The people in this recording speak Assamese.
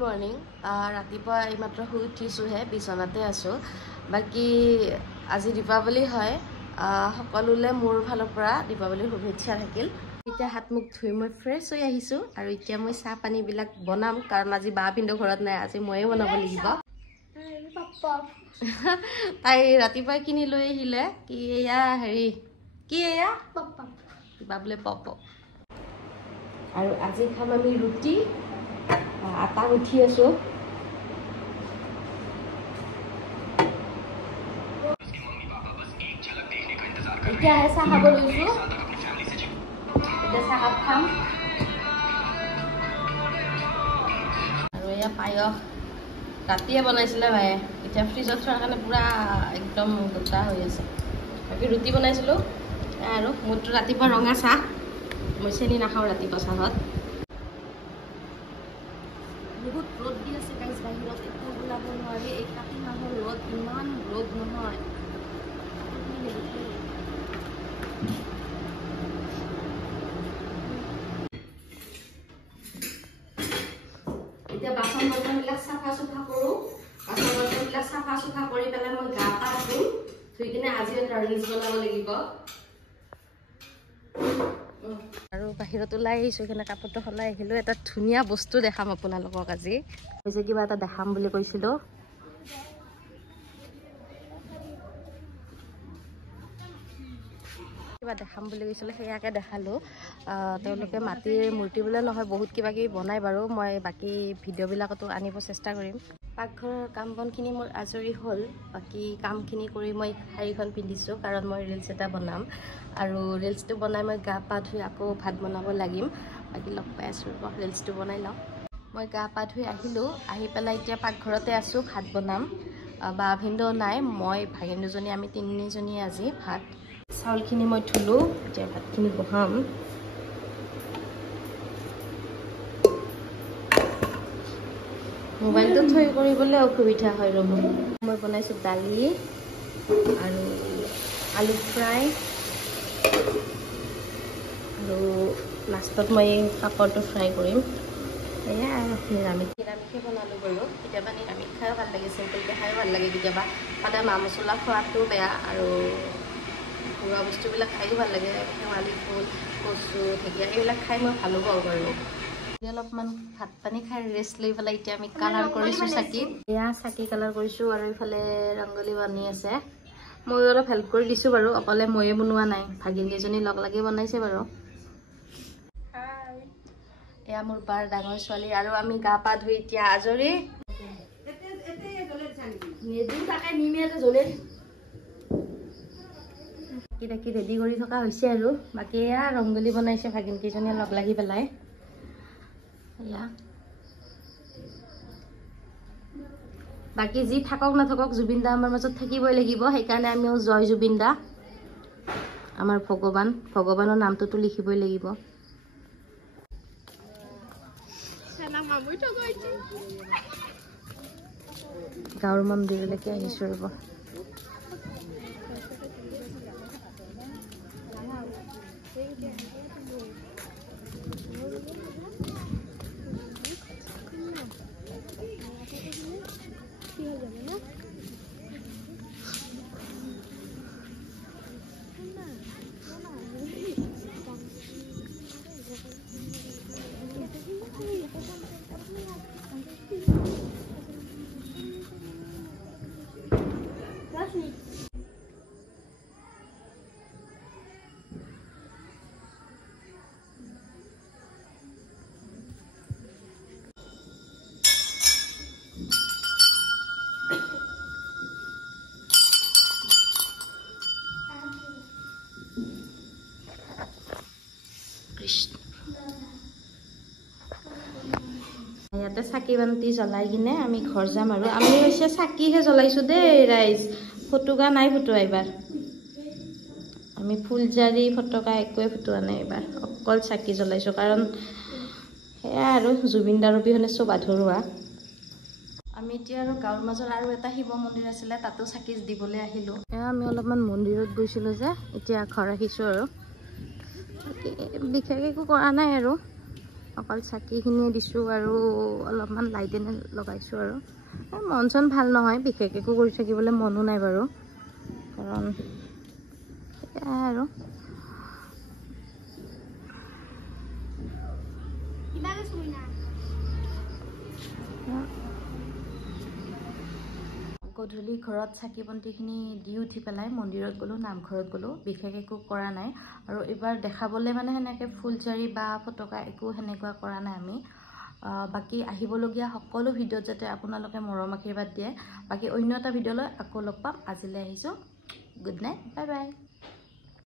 মৰ্নিং ৰাতিপুৱা এইমাত্ৰ শুই উঠিছোঁহে বিচনাতে আছোঁ বাকী আজি দীপাৱলী হয় সকলোলৈ মোৰ ফালৰ পৰা দীপাৱলীৰ শুভেচ্ছা থাকিল এতিয়া হাত মুখ ধুই মই ফ্ৰেছ হৈ আহিছোঁ আৰু এতিয়া মই চাহ পানীবিলাক বনাম কাৰণ আজি বা ভিনদেউ ঘৰত নাই আজি ময়ে বনাব লাগিব তাই ৰাতিপুৱাই কিনি লৈ আহিলে কি এয়া হেৰি কি এয়া কিবা বোলে পপ আৰু আজি খাম আমি ৰুটি আটা উঠি আছো এতিয়া চাহ খাব লৈছো এতিয়া চাহ খাম আৰু এয়া পায়স ৰাতিয়ে বনাইছিলে ভাই এতিয়া ফ্ৰিজত থোৱাৰ কাৰণে পুৰা একদম গোটা হৈ আছে বাকী ৰুটি বনাইছিলোঁ আৰু মোৰতো ৰাতিপুৱা ৰঙা চাহ মই চেনি নাখাওঁ ৰাতিপুৱা চাহত বহুত ৰ'দ দি আছে গাইজ বাহিৰত একো ওলাব নোৱাৰি এই কাতি মাহৰ ৰ'দ ইমান ৰ'দ নহয় এতিয়া বাচন বৰ্তনবিলাক চাফা চুফা কৰোঁ বাচন বৰ্তনবিলাক চাফা চুফা কৰি পেলাই মই গা পা ধুম ধুই কিনে আজি এটা ৰিলছ বনাব লাগিব আৰু বাহিৰত ওলাই আহিছোঁ কিনে কাপোৰটো সলাই আহিলোঁ এটা ধুনীয়া বস্তু দেখাম আপোনালোকক আজি মই যে কিবা এটা দেখাম বুলি কৈছিলোঁ কিবা দেখাম বুলি কৈছিলোঁ সেয়াকে দেখালোঁ তেওঁলোকে মাটিৰ মূৰ্তি বোলে নহয় বহুত কিবা কিবি বনাই বাৰু মই বাকী ভিডিঅ'বিলাকতো আনিব চেষ্টা কৰিম পাকঘৰৰ কাম বনখিনি মোৰ আজৰি হ'ল বাকী কামখিনি কৰি মই শাৰীখন পিন্ধিছোঁ কাৰণ মই ৰিলছ এটা বনাম আৰু ৰিলছটো বনাই মই গা পা ধুই আকৌ ভাত বনাব লাগিম বাকী লগ পাই আছোঁ ৰিলছটো বনাই লওঁ মই গা পা ধুই আহিলোঁ আহি পেলাই এতিয়া পাকঘৰতে আছোঁ ভাত বনাম বা ভিনদেউ নাই মই ভাগিন দুজনী আমি তিনিজনীয়ে আজি ভাত চাউলখিনি মই ধুলোঁ এতিয়া ভাতখিনি বহাম মোবাইলটো থৈ কৰিবলৈ অসুবিধা হয় ৰ'ব মই বনাইছোঁ দালি আৰু আলু ফ্ৰাই আৰু লাষ্টত মই পাপৰটো ফ্ৰাই কৰিম এয়া আৰু নিৰামিষে বনালোঁ বাৰু কেতিয়াবা নিৰামিষ খায়ো ভাল লাগে চিম্পলকৈ খায়ো ভাল লাগে কেতিয়াবা সদায় মা মছলা খোৱাটো বেয়া আৰু ঘৰুৱা বস্তুবিলাক খায়ো ভাল লাগে শেৱালি ফুল কচু ঢেকীয়া এইবিলাক খাই মই ভালো পাওঁ বাৰু অলপমান ভাত পানী খাই ৰেষ্ট লৈ পেলাই এতিয়া আমি কালাৰ কৰিছোঁ চাকি এয়া চাকি কালাৰ কৰিছোঁ আৰু এইফালে ৰংগলী বনি আছে মই অলপ হেল্প কৰি দিছোঁ বাৰু অকলে ময়ে বনোৱা নাই ভাগিন কেইজনী লগ লাগি বনাইছে বাৰু এয়া মোৰ বাৰ ডাঙৰ ছোৱালী আৰু আমি গা পা ধুই এতিয়া আজৰি তাকি ৰেডি কৰি থকা হৈছে আৰু বাকী এয়া ৰংগলী বনাইছে ভাগিন কেইজনীয়ে লগ লাগি পেলাই এয়া বাকী যি থাকক নাথাকক জুবিন দা আমাৰ মাজত থাকিবই লাগিব সেইকাৰণে আমিও জয় জুবিন দা আমাৰ ভগৱানৰ নামটোতো লিখিবই লাগিব গাঁৱৰ মন্দিৰলৈকে আহিছোঁ ৰ'ব ইয়াতে চাকি বান্তি জ্বলাই কিনে আমি ঘৰ যাম আৰু আমি হৈছে চাকিহে জ্বলাইছোঁ দেই ৰাইজ ফটকা নাই ফুটোৱা এইবাৰ আমি ফুলজাৰি ফটকা একোৱে ফুটোৱা নাই এইবাৰ অকল চাকি জ্বলাইছোঁ কাৰণ সেয়া আৰু জুবিন দাৰ অবিহনে চব আধৰুৱা আমি এতিয়া আৰু গাঁৱৰ মাজত আৰু এটা শিৱ মন্দিৰ আছিলে তাতো চাকি দিবলৈ আহিলোঁ আমি অলপমান মন্দিৰত গৈছিলোঁ যে এতিয়া ঘৰ আহিছোঁ আৰু বিশেষ একো কৰা নাই আৰু অকল চাকিখিনিয়ে দিছোঁ আৰু অলপমান লাইট এনে লগাইছোঁ আৰু মন চন ভাল নহয়, বিশেষ একো কৰি থাকিবলৈ মনো নাই বাৰু, কাৰণ সেয়াই আৰু গধূলি ঘৰত চাকি বন্তিখিনি দি উঠি পেলাই মন্দিৰত গ'লোঁ, নামঘৰত গ'লোঁ, বিশেষ একো কৰা নাই। আৰু এইবাৰ দেখাবলৈ মানে সেনেকৈ ফুলজাৰি বা ফটকা একো সেনেকুৱা কৰা নাই আমি। বাকী আহিবলগীয়া সকলো ভিডিঅ'ত যাতে আপোনালোকে মৰম আশীৰ্বাদ দিয়ে। বাকী অন্য এটা ভিডিঅ'লৈ আকৌ লগ পাম। আজিলৈ আহিছোঁ, গুড নাইট, বাই বাই।